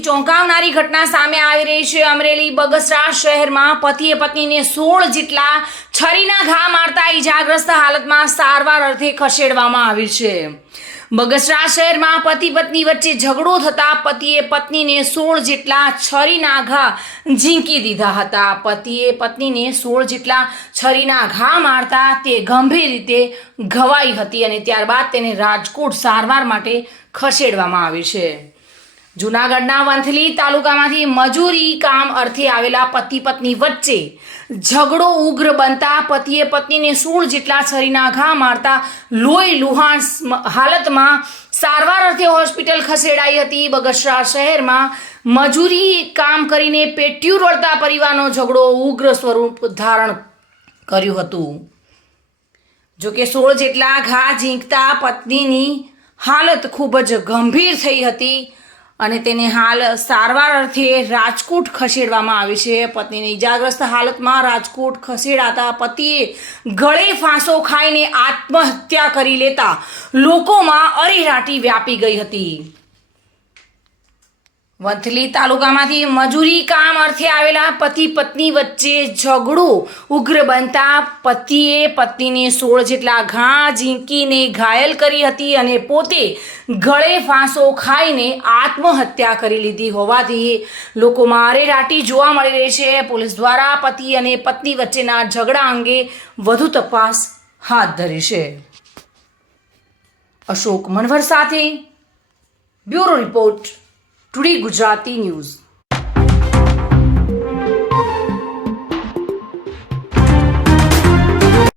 ચોંકાવનારી ઘટના સામે આવી રહી છે. અમરેલી બગસરા શહેરમાં પતિએ પત્નીને સોળ જેટલા છરીના ઘા મારતા ઈજાગ્રસ્ત હાલતમાં સારવાર અર્થે ખસેડવામાં આવી છે. બગસરા શહેરમાં પતિ પત્ની વચ્ચે ઝઘડો થતા પતિએ પત્નીને સોળ જેટલા છરીના ઘા ઝીંકી દીધા હતા. પતિએ પત્નીને સોળ જેટલા છરીના ઘા મારતા તે ગંભીર રીતે ઘવાઈ હતી અને ત્યારબાદ તેને રાજકોટ સારવાર માટે ખસેડવામાં આવી છે. જૂનાગઢના વંથલી તાલુકામાંથી મજૂરી કામ અર્થે આવેલા પતિ પત્ની વચ્ચે ઝઘડો ઉગ્ર બનતા પતિએ પત્નીને સૂળ જેટલા છરીના ઘા મારતા લોહી લુહાણ હાલતમાં સારવાર અર્થે હોસ્પિટલ ખસેડાઈ હતી. બગસરા શહેરમાં મજૂરી કામ કરીને પેટ્યું રળતા પરિવારનો ઝઘડો ઉગ્ર સ્વરૂપ ધારણ કર્યું હતું. જોકે સોળ જેટલા ઘા ઝીંકતા પત્નીની હાલત ખૂબ જ ગંભીર થઈ હતી. અને તેને હાલ સારવાર અર્થે રાજકોટ ખસેડવામાં આવી છે. પત્નીને ઈજાગ્રસ્ત હાલતમાં રાજકોટ ખસેડાતા પતિએ ગળે ફાંસો ખાઈને આત્મહત્યા કરી લેતા લોકોમાં અરેરાટી વ્યાપી ગઈ હતી. વંથલી તાલુકામાંથી મજૂરી કામ અર્થે આવેલા પતિ પત્ની વચ્ચે ઝઘડો ઉગ્ર બનતા પતિએ પત્નીને સોળ જેટલા ઘા ઝીંકીને ઘાયલ કરી હતી અને પોતે ગળે ફાંસો ખાઈને આત્મહત્યા કરી લીધી હોવાથી લોકોમાં અરેરાટી જોવા મળી રહી છે. પોલીસ દ્વારા પતિ અને પત્ની વચ્ચેના ઝઘડા અંગે વધુ તપાસ હાથ ધરી છે. અશોક મનવર સાથે bureau report. Today Gujarati news